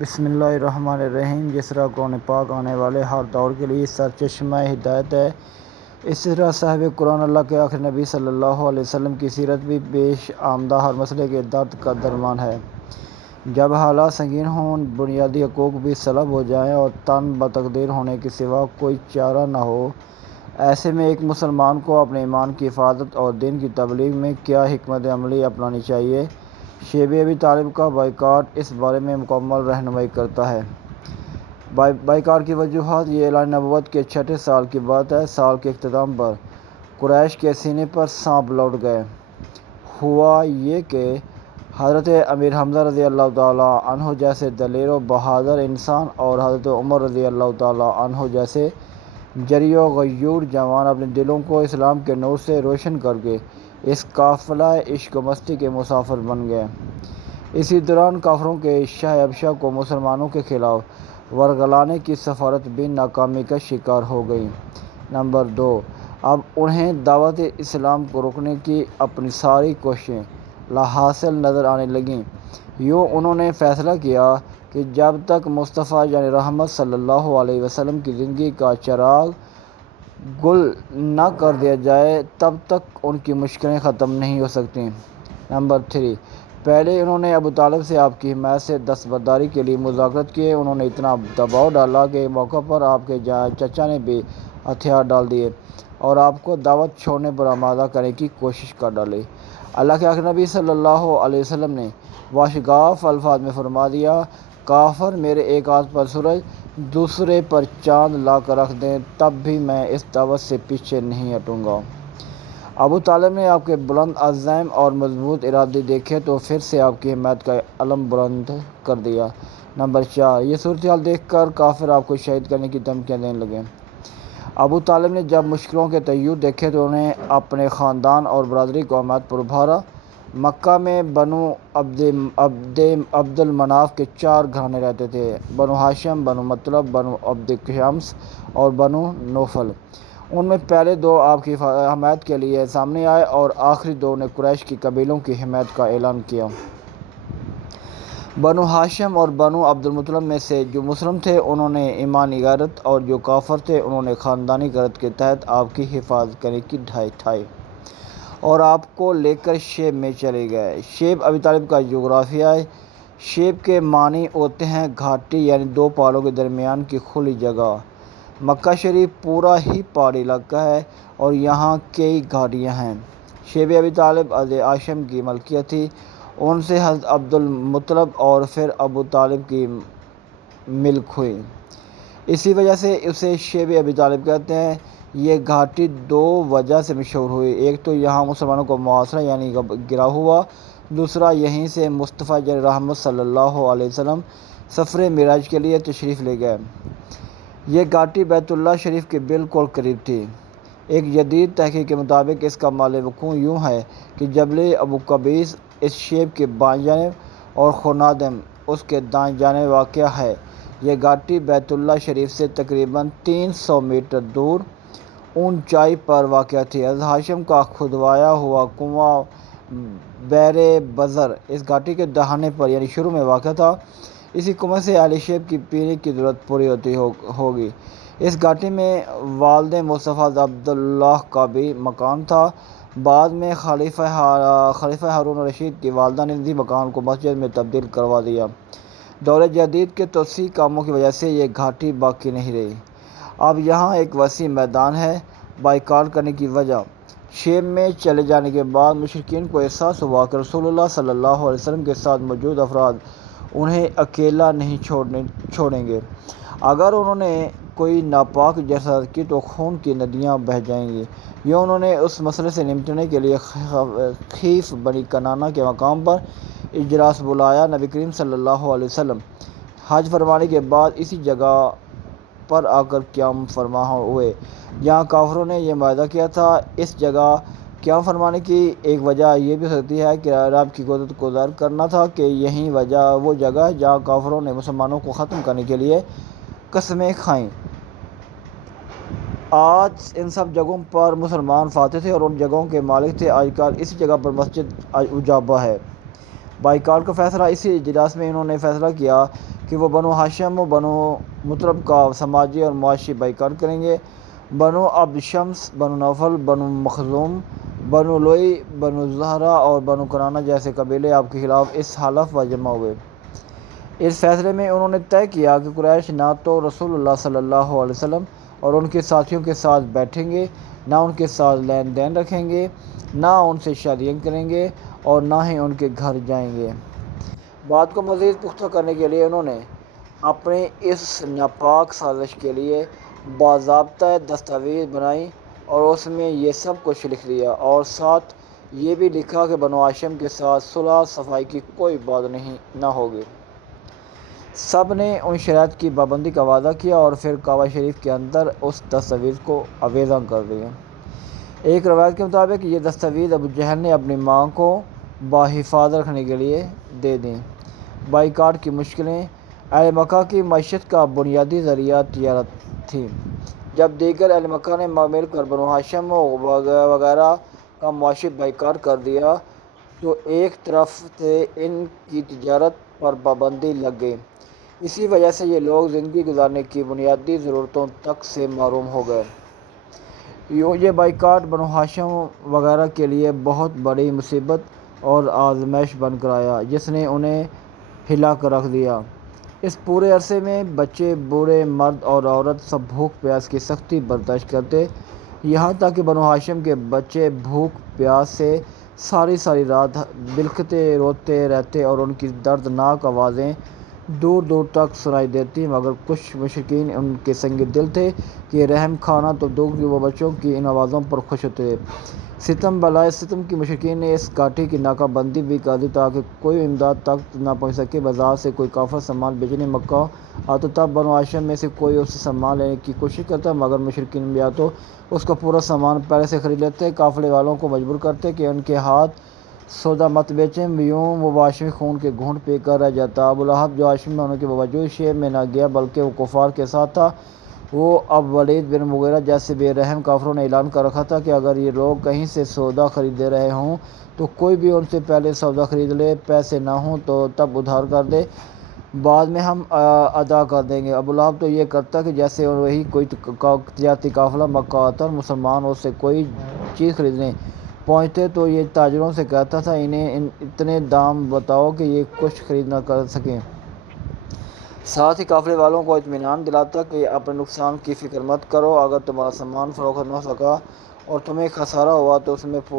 بسم اللہ الرحمن الرحیم۔ جس طرح قرآن پاک آنے والے ہر دور کے لیے سرچشمہ ہدایت ہے، اسی طرح صاحب قرآن اللہ کے آخری نبی صلی اللہ علیہ وسلم کی سیرت بھی پیش آمدہ ہر مسئلے کے درد کا درمان ہے۔ جب حالات سنگین ہوں، بنیادی حقوق بھی سلب ہو جائیں اور تن بتقدیر ہونے کے سوا کوئی چارہ نہ ہو، ایسے میں ایک مسلمان کو اپنے ایمان کی حفاظت اور دین کی تبلیغ میں کیا حکمت عملی اپنانی چاہیے؟ شیب ابی طالب کا بائیکاٹ اس بارے میں مکمل رہنمائی کرتا ہے۔ بائیکاٹ کی وجوہات: یہ اعلان نبوت کے چھٹے سال کی بات ہے۔ سال کے اختتام پر قریش کے سینے پر سانپ لوٹ گئے۔ ہوا یہ کہ حضرت امیر حمزہ رضی اللہ تعالیٰ عنہ جیسے دلیر و بہادر انسان اور حضرت عمر رضی اللہ تعالیٰ عنہ جیسے جری و غیور جوان اپنے دلوں کو اسلام کے نور سے روشن کر کے اس قافلہ عشق و مستی کے مسافر بن گئے۔ اسی دوران کافروں کے شاہ حبشہ کو مسلمانوں کے خلاف ورگلانے کی سفارت بھی ناکامی کا شکار ہو گئی۔ نمبر 2، اب انہیں دعوت اسلام کو روکنے کی اپنی ساری کوششیں لاحاصل نظر آنے لگیں۔ یوں انہوں نے فیصلہ کیا کہ جب تک مصطفیٰ یعنی رحمت صلی اللہ علیہ وسلم کی زندگی کا چراغ گل نہ کر دیا جائے تب تک ان کی مشکلیں ختم نہیں ہو سکتیں۔ نمبر 3، پہلے انہوں نے ابو طالب سے آپ کی حمایت سے دستبرداری کے لیے مذاکرات کیے۔ انہوں نے اتنا دباؤ ڈالا کہ ایک موقع پر آپ کے چچا نے بھی ہتھیار ڈال دیے اور آپ کو دعوت چھوڑنے پر آمادہ کرنے کی کوشش کر ڈالی۔ اللہ کے آخری نبی صلی اللہ علیہ وسلم نے واشگاف الفاظ میں فرما دیا، کافر میرے ایک ہاتھ پر سورج دوسرے پر چاند لا کر رکھ دیں تب بھی میں اس دعوت سے پیچھے نہیں ہٹوں گا۔ ابو طالب نے آپ کے بلند عزائم اور مضبوط ارادے دیکھے تو پھر سے آپ کی حمایت کا علم بلند کر دیا۔ نمبر 4، یہ صورتحال دیکھ کر کافر آپ کو شہید کرنے کی دھمکیاں دینے لگے۔ ابو طالب نے جب مشکلوں کے تیور دیکھے تو انہیں اپنے خاندان اور برادری کو حمایت پر ابھارا۔ مکہ میں بنو عبد المناف کے 4 گھرانے رہتے تھے: بنو ہاشم، بنو مطلب، بنو عبد شمس اور بنو نوفل۔ ان میں پہلے 2 آپ کی حمایت کے لیے سامنے آئے اور آخری 2 نے قریش کے قبیلوں کی حمایت کا اعلان کیا۔ بنو ہاشم اور بنو عبد المطلب میں سے جو مسلم تھے انہوں نے ایمانی غیرت اور جو کافر تھے انہوں نے خاندانی غیرت کے تحت آپ کی حفاظت کرنے کی ٹھائی اور آپ کو لے کر شیب میں چلے گئے۔ شیب ابی طالب کا جغرافیہ: شیب کے معنی ہوتے ہیں گھاٹی، یعنی 2 پہاڑوں کے درمیان کی کھلی جگہ۔ مکہ شریف پورا ہی پہاڑی علاقہ ہے اور یہاں کئی گھاٹیاں ہیں۔ شیب ابی طالب حضرت ہاشم کی ملکیت تھی، ان سے حضرت عبد المطلب اور پھر ابو طالب کی ملک ہوئی، اسی وجہ سے اسے شیب ابی طالب کہتے ہیں۔ یہ گھاٹی 2 وجہ سے مشہور ہوئی، ایک تو یہاں مسلمانوں کو محاصرہ یعنی گھیراؤ ہوا، دوسرا یہیں سے مصطفیٰ یعنی رحمت صلی اللہ علیہ وسلم سفر معراج کے لیے تشریف لے گئے۔ یہ گھاٹی بیت اللہ شریف کے بالکل قریب تھی۔ ایک جدید تحقیق کے مطابق اس کا محل وقوع یوں ہے کہ جبل ابو قبیس اس شیب کے بائیں جانب اور خنادم اس کے دائیں جانب واقع ہے۔ یہ گھاٹی بیت اللہ شریف سے تقریباً 300 میٹر دور اونچائی پر واقع تھی۔ حضرت ہاشم کا کھدوایا ہوا کنواں بئر بزر اس گھاٹی کے دہانے پر یعنی شروع میں واقع تھا۔ اسی کنویں سے اہل شیب کی پینے کی ضرورت پوری ہوتی ہوگی۔ اس گھاٹی میں والد مصطفیٰ حضرت عبداللہ کا بھی مکان تھا۔ بعد میں خلیفہ ہارون الرشید کی والدہ نے اسی مکان کو مسجد میں تبدیل کروا دیا۔ دور جدید کے توسیعی کاموں کی وجہ سے یہ گھاٹی باقی نہیں رہی۔ اب یہاں ایک وسیع میدان ہے۔ بائیکاٹ کرنے کی وجہ: شیب میں چلے جانے کے بعد مشرکین کو احساس ہوا کہ رسول اللہ صلی اللہ علیہ وسلم کے ساتھ موجود افراد انہیں اکیلا نہیں چھوڑیں گے۔ اگر انہوں نے کوئی ناپاک جسارت کی تو خون کی ندیاں بہہ جائیں گی۔ یوں انہوں نے اس مسئلے سے نمٹنے کے لیے خیف بنی کنانہ کے مقام پر اجلاس بلایا۔ نبی کریم صلی اللہ علیہ وسلم حج فرمانے کے بعد اسی جگہ پر آ کر قیام فرما ہوئے جہاں کافروں نے یہ معاہدہ کیا تھا۔ اس جگہ قیام فرمانے کی ایک وجہ یہ بھی ہو سکتی ہے کہ رب کی قدرت کو ظاہر کرنا تھا کہ یہی وہ جگہ ہے جہاں کافروں نے مسلمانوں کو ختم کرنے کے لیے قسمیں کھائیں۔ آج ان سب جگہوں پر مسلمان فاتح تھے اور ان جگہوں کے مالک تھے۔ آج کل اسی جگہ پر مسجد اجابہ ہے۔ بائیکاٹ کا فیصلہ: اسی اجلاس میں انہوں نے فیصلہ کیا کہ وہ بنو ہاشم و بنو مطلب کا سماجی اور معاشی بائیکاٹ کریں گے۔ بنو عبد شمس، بنو نوفل، بنو مخزوم، بنو لوئی، بنو زہرہ اور بنو کنانہ جیسے قبیلے آپ کے خلاف اس حلف و جمع ہوئے۔ اس فیصلے میں انہوں نے طے کیا کہ قریش نہ تو رسول اللہ صلی اللہ علیہ وسلم اور ان کے ساتھیوں کے ساتھ بیٹھیں گے، نہ ان کے ساتھ لین دین رکھیں گے، نہ ان سے شادیاں کریں گے اور نہ ہی ان کے گھر جائیں گے۔ بات کو مزید پختہ کرنے کے لیے انہوں نے اپنی اس ناپاک سازش کے لیے باضابطہ دستاویز بنائی اور اس میں یہ سب کچھ لکھ دیا، اور ساتھ یہ بھی لکھا کہ بنو ہاشم کے ساتھ صلح صفائی کی کوئی بات نہ ہوگی۔ سب نے ان شرائط کی پابندی کا وعدہ کیا اور پھر کعبہ شریف کے اندر اس دستاویز کو آویزاں کر دیا۔ ایک روایت کے مطابق یہ دستاویز ابو جہل نے اپنی ماں کو بحفاظت رکھنے کے لیے دے دیں۔ بائیکاٹ کی مشکلیں۔ اہل مکہ کی معیشت کا بنیادی ذریعہ تجارت تھی۔ جب دیگر اہل مکہ نے مل کر بنو ہاشم وغیرہ کا معاشی بائیکاٹ کر دیا تو ایک طرف سے ان کی تجارت پر پابندی لگ گئی۔ اسی وجہ سے یہ لوگ زندگی گزارنے کی بنیادی ضرورتوں تک سے محروم ہو گئے۔ یوں یہ بائیکاٹ بنو ہاشم وغیرہ کے لیے بہت بڑی مصیبت اور آزمائش بن کر آیا جس نے انہیں ہلا کر رکھ دیا۔ اس پورے عرصے میں بچے، بوڑھے، مرد اور عورت سب بھوک پیاس کی سختی برداشت کرتے، یہاں تک کہ بنو ہاشم کے بچے بھوک پیاس سے ساری رات بلکتے روتے رہتے اور ان کی دردناک آوازیں دور دور تک سنائی دیتی، مگر کچھ مشرکین ان کے سنگ دل تھے کہ رحم کھانا تو دو کہ وہ بچوں کی ان آوازوں پر خوش ہوتے تھے۔ ستم بالائے ستم کی مشرکین نے اس گھاٹی کی ناکہ بندی بھی کر دی تاکہ کوئی امداد تک نہ پہنچ سکے۔ بازار سے کوئی کافر سامان بیچنے مکہ آتا تب بنو ہاشم میں سے کوئی اس سے سامان لینے کی کوشش کرتا، مگر مشرکین یا تو اس کا پورا سامان پہلے سے خرید لیتے، قافلے والوں کو مجبور کرتے کہ ان کے ہاتھ سودا مت بیچیں، یوں وہ ہاشمی خون کے گھونٹ پی کر رہ جاتا۔ ابو لہب جو ہاشمی ہونے کے باوجود شعب میں نہ گیا بلکہ وہ کفار کے ساتھ تھا، وہ اب ولید بن مغیرہ جیسے بے رحم کافروں نے اعلان کر رکھا تھا کہ اگر یہ لوگ کہیں سے سودا خرید رہے ہوں تو کوئی بھی ان سے پہلے سودا خرید لے، پیسے نہ ہوں تو تب ادھار کر دے، بعد میں ہم ادا کر دیں گے۔ ابو لہب تو یہ کرتا کہ جیسے وہی کوئی تجارتی قافلہ مکہ آتا اور مسلمان اس سے کوئی چیز خریدنے پہنچتے تو یہ تاجروں سے کہتا تھا انہیں اتنے دام بتاؤ کہ یہ کچھ خرید نہ کر سکیں۔ ساتھ ہی قافلے والوں کو اطمینان دلاتا کہ اپنے نقصان کی فکر مت کرو، اگر تمہارا سامان فروخت نہ ہو سکا اور تمہیں خسارہ ہوا تو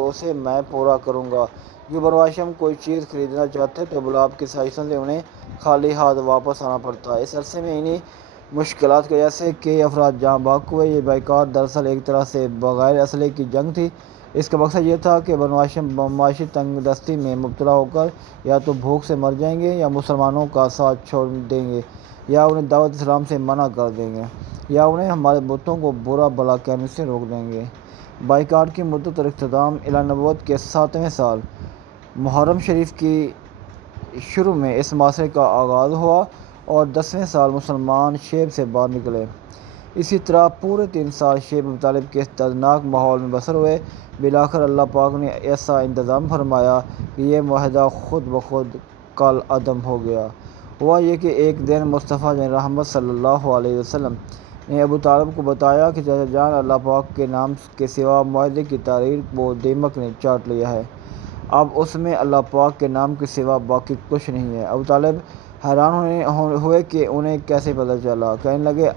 اسے میں پورا کروں گا۔ جو بنو ہاشم کوئی چیز خریدنا چاہتے تو ابو لہب کی سازشوں سے انہیں خالی ہاتھ واپس آنا پڑتا۔ اس عرصے میں انہی مشکلات کی وجہ سے کئی افراد جاں بحق ہوئے۔ یہ بائیکاٹ دراصل ایک طرح سے بغیر اسلحے کی جنگ تھی۔ اس کا مقصد یہ تھا کہ بنو ہاشم معاشی تنگ دستی میں مبتلا ہو کر یا تو بھوک سے مر جائیں گے، یا مسلمانوں کا ساتھ چھوڑ دیں گے، یا انہیں دعوت اسلام سے منع کر دیں گے، یا انہیں ہمارے بتوں کو برا بھلا کہنے سے روک دیں گے۔ بائیکاٹ کی مدت اور اختتام۔ اعلان نبوت کے 7ویں سال محرم شریف کی شروع میں اس معاشرے کا آغاز ہوا اور 10ویں سال مسلمان شعب سے باہر نکلے۔ اسی طرح پورے 3 سال شعیب ابی طالب کے اس دردناک ماحول میں بسر ہوئے۔ بالآخر اللہ پاک نے ایسا انتظام فرمایا کہ یہ معاہدہ خود بخود کالعدم ہو گیا۔ ہوا یہ کہ ایک دن مصطفیٰ جان رحمت صلی اللہ علیہ وسلم نے ابو طالب کو بتایا کہ چچا جان، اللہ پاک کے نام کے سوا معاہدے کی تحریر وہ دیمک نے چاٹ لیا ہے، اب اس میں اللہ پاک کے نام کے سوا باقی کچھ نہیں ہے۔ ابو طالب حیران ہوئے کہ انہیں کیسے پتہ چلا۔ کہنے لگے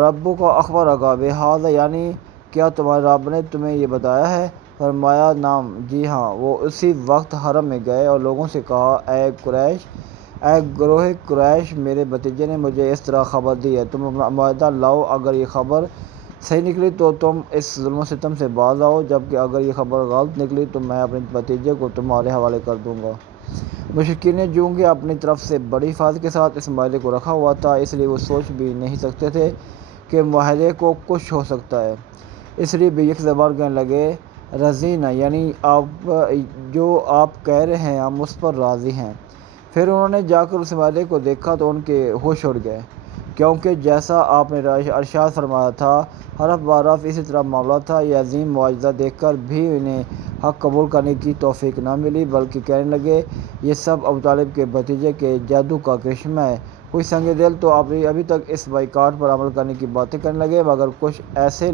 ربک اخبرک بہذا، یعنی کیا تمہارے رب نے تمہیں یہ بتایا ہے؟ فرمایا نعم، جی ہاں۔ وہ اسی وقت حرم میں گئے اور لوگوں سے کہا اے گروہ قریش، میرے بھتیجے نے مجھے اس طرح خبر دی ہے، تم اپنا معاہدہ لاؤ، اگر یہ خبر صحیح نکلی تو تم اس ظلم و ستم سے باز آؤ، جبکہ اگر یہ خبر غلط نکلی تو میں اپنے بھتیجے کو تمہارے حوالے کر دوں گا۔ مشرکین نے چونکہ اپنی طرف سے بڑی حفاظت کے ساتھ اس معاہدے کو رکھا ہوا تھا، اس لیے وہ سوچ بھی نہیں سکتے تھے کہ معاہدے کو کچھ ہو سکتا ہے، اس لیے بے یک زبان کہنے لگے رضینا، یعنی جو آپ کہہ رہے ہیں ہم اس پر راضی ہیں۔ پھر انہوں نے جا کر اس معاہدے کو دیکھا تو ان کے ہوش اڑ گئے۔ کیونکہ جیسا آپ نے ارشاد فرمایا تھا، حرف بحرف اسی طرح معاملہ تھا۔ یہ عظیم معجزہ دیکھ کر بھی انہیں حق قبول کرنے کی توفیق نہ ملی، بلکہ کہنے لگے یہ سب ابو طالب کے بھتیجے کے جادو کا کرشمہ ہے۔ کچھ سنگ دل تو ابھی تک اس بائیکاٹ پر عمل کرنے کی باتیں کرنے لگے، مگر کچھ ایسے